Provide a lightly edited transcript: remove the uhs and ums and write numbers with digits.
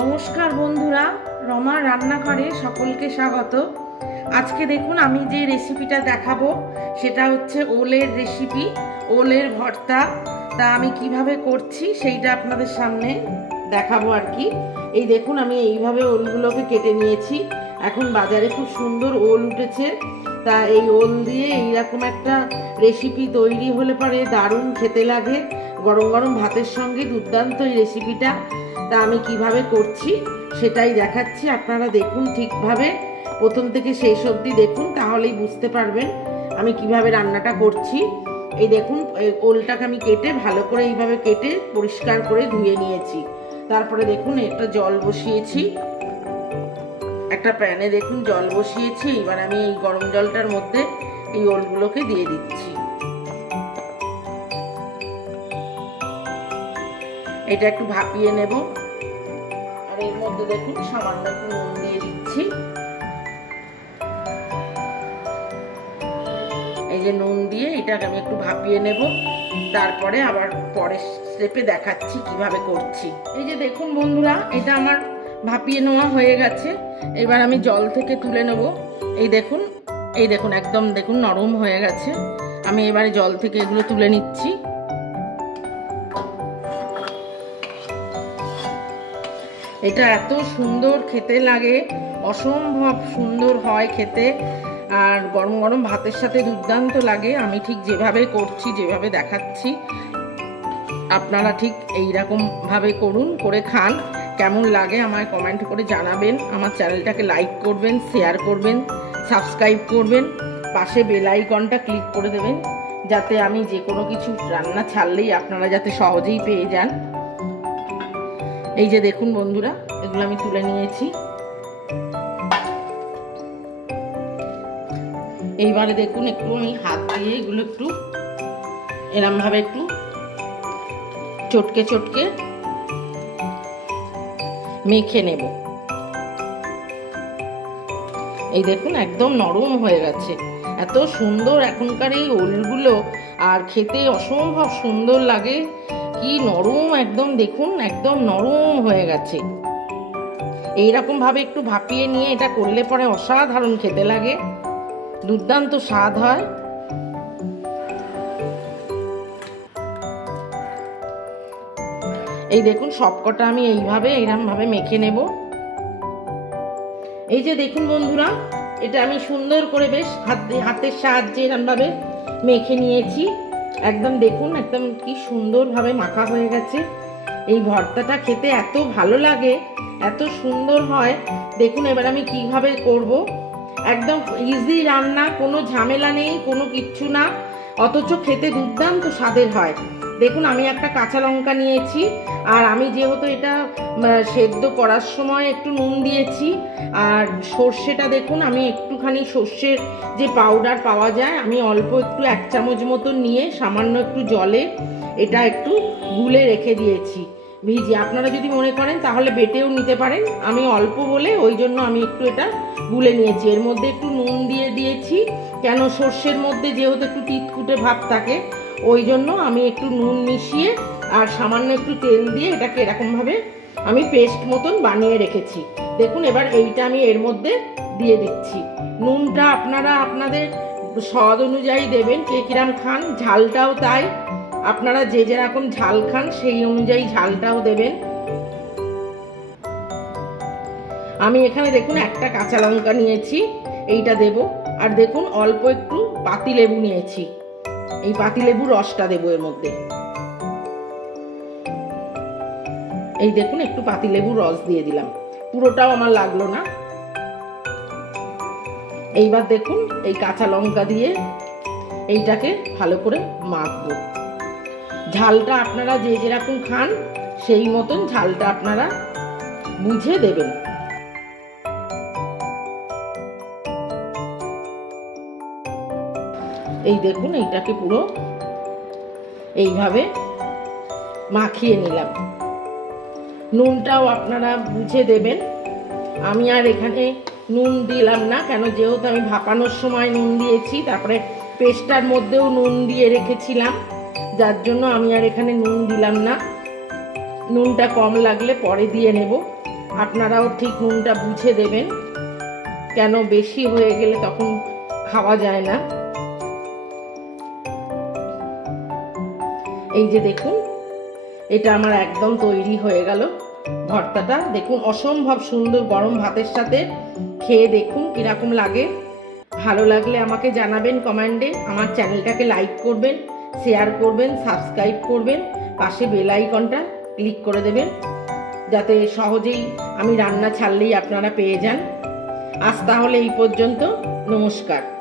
नमस्कार बंधुरा रमा रान्नाघरे सकलके स्वागत। आज के देखुन आमी जे रेसिपिटा देखाबो सेटा होच्छे ओलेर रेसिपि, ओलेर भर्ता। ता आमी किभाबे करछि सेइटा आपनादेर सामने देखाबो आर कि। এই দেখুন আমি এইভাবে ওলগুলোকে কেটে নিয়েছি। এখন বাজারে খুব সুন্দর ওল উঠেছে, তা এই ওল দিয়ে এইরকম একটা রেসিপি তৈরি হলে পরে দারুণ খেতে লাগে। গরম গরম ভাতের সঙ্গে দুর্দান্ত এই রেসিপিটা। তা আমি কিভাবে করছি সেটাই দেখাচ্ছি, আপনারা দেখুন ঠিকভাবে প্রথম থেকে শেষ অবধি দেখুন, তাহলেই বুঝতে পারবেন আমি কিভাবে রান্নাটা করছি। এই দেখুন ওলটাকে আমি কেটে ভালো করে এইভাবে কেটে পরিষ্কার করে ধুয়ে নিয়েছি। তারপরে দেখুন একটা জল বসিয়েছি, একটা প্যানে দেখুন জল বসিয়েছি। এবার আমি এই গরম জলটার মধ্যে এই ওলগুলোকে দিয়ে দিচ্ছি। এটা একটু ভাপিয়ে নেব। আর এর মধ্যে দেখুন সামান্য একটু নুন দিয়ে দিচ্ছি। এই যে নুন দিয়ে এটাকে আমি একটু ভাপিয়ে নেব, তারপরে আবার পরের স্টেপে দেখাচ্ছি কিভাবে করছি। এই যে দেখুন বন্ধুরা, এটা আমার ভাপিয়ে নেওয়া হয়ে গেছে। এবার আমি জল থেকে তুলে নেব। এই দেখুন একদম দেখুন নরম হয়ে গেছে। আমি এবারে জল থেকে এগুলো তুলে নিচ্ছি। এটা এত সুন্দর খেতে লাগে, অসম্ভব সুন্দর হয় খেতে, আর গরম গরম ভাতের সাথে দুর্দান্ত লাগে। আমি ঠিক যেভাবে করছি, যেভাবে দেখাচ্ছি, আপনারা ঠিক এইরকম ভাবে করুন, করে খান। কেমন লাগে আমায় কমেন্ট করে জানাবেন। আমার চ্যানেলটাকে লাইক করবেন, শেয়ার করবেন, সাবস্ক্রাইব করবেন, পাশে বেল আইকনটা ক্লিক করে দেবেন, যাতে আমি যে কোনো কিছু রান্না ছাড়লেই আপনারা যাতে সহজেই পেয়ে যান। এই যে দেখুন বন্ধুরা, এগুলো আমি তুলে নিয়েছি। এইবারে দেখুন একটু আমি হাত দিয়ে এগুলো একটু এরম ভাবে একটু চটকে চটকে মেখে নেব। এই দেখুন একদম নরম হয়ে গেছে। এত সুন্দর এখনকার এই ওলগুলো, আর খেতে অসম্ভব সুন্দর লাগে। কি নরম একদম, দেখুন একদম নরম হয়ে গেছে। এইরকম ভাবে একটু ভাপিয়ে নিয়ে এটা করলে পরে অসাধারণ খেতে লাগে, দুর্দান্ত স্বাদ হয়। এই দেখুন সবকটা আমি এইভাবে এরকম ভাবে মেখে নেব। এই যে দেখুন বন্ধুরা, এটা আমি সুন্দর করে বেশ হাতের সাহায্যে এরকম ভাবে মেখে নিয়েছি। একদম দেখুন একদম কি সুন্দর ভাবে মাখা হয়ে গেছে। এই ভর্তাটা খেতে এত ভালো লাগে, এত সুন্দর হয়। দেখুন এবার আমি কিভাবে করব। একদম ইজি রান্না, কোনো ঝামেলা নেই, কোনো কিচ্ছু না, অথচ খেতে দুর্দান্ত স্বাদের হয়। দেখুন আমি একটা কাঁচা লঙ্কা নিয়েছি, আর আমি যেহেতু এটা সেদ্ধ করার সময় একটু নুন দিয়েছি। আর সর্ষেটা দেখুন আমি একটুখানি সর্ষের যে পাউডার পাওয়া যায়, আমি অল্প একটু 1 চামচ মতো নিয়ে সামান্য একটু জলে এটা একটু গুলে রেখে দিয়েছি ভিজিয়ে। আপনারা যদি মনে করেন তাহলে বেটেও নিতে পারেন, আমি অল্প বলে ওই জন্য আমি একটু এটা গুলে নিয়েছি। এর মধ্যে একটু নুন দিয়ে দিয়েছি, কেন সর্ষের মধ্যে যেহেতু একটু তিতকুটে ভাব থাকে, ওই জন্য আমি একটু নুন মিশিয়ে আর সামান্য একটু তেল দিয়ে এটাকে এরকমভাবে আমি পেস্ট মতন বানিয়ে রেখেছি। দেখুন এবার এইটা আমি এর মধ্যে দিয়ে দিচ্ছি। নুনটা আপনারা আপনাদের স্বাদ অনুযায়ী দেবেন, কে কিরম খান, ঝালটাও তাই, আপনারা যে যেরকম ঝাল খান সেই অনুযায়ী ঝালটাও দেবেন। আমি এখানে দেখুন একটা কাঁচা লঙ্কা নিয়েছি, এইটা দেব। আর দেখুন অল্প একটু পাতিলেবু নিয়েছি, এই পাতিলেবুর রসটা দেবো এর মধ্যে। এই দেখুন একটু পাতিলেবুর রস দিয়ে দিলাম, পুরোটাও আমার লাগলো না। এইবার দেখুন এই কাঁচা লঙ্কা দিয়ে এইটাকে ভালো করে মাখবো। ঝালটা আপনারা যে যেরকম খান সেই মতন ঝালটা আপনারা বুঝে দেবেন। এই দেখুন এইটাকে পুরো এইভাবে মাখিয়ে নিলাম। নুনটাও আপনারা বুঝে দেবেন। আমি আর এখানে নুন দিলাম না, কেন যেহেতু আমি ভাপানোর সময় নুন দিয়েছি, তারপরে পেস্টটার মধ্যেও নুন দিয়ে রেখেছিলাম, যার জন্য আমি আর এখানে নুন দিলাম না। নুনটা কম লাগলে পরে দিয়ে নেব। আপনারাও ঠিক নুনটা বুঝে দেবেন, কেন বেশি হয়ে গেলে তখন খাওয়া যায় না। এই যে দেখুন, এটা আমার একদম তৈরি হয়ে গেল ভর্তাটা। দেখুন অসম্ভব সুন্দর, গরম ভাতের সাথে খেয়ে দেখুন কিরকম লাগে। ভালো লাগলে আমাকে জানাবেন কমেন্টে। আমার চ্যানেলটাকে লাইক করবেন, শেয়ার করবেন, সাবস্ক্রাইব করবেন, পাশে বেল আইকনটা ক্লিক করে দেবেন, যাতে সহজেই আমি রান্না ছাড়লেই আপনারা পেয়ে যান। আজ তাহলে এই পর্যন্ত, নমস্কার।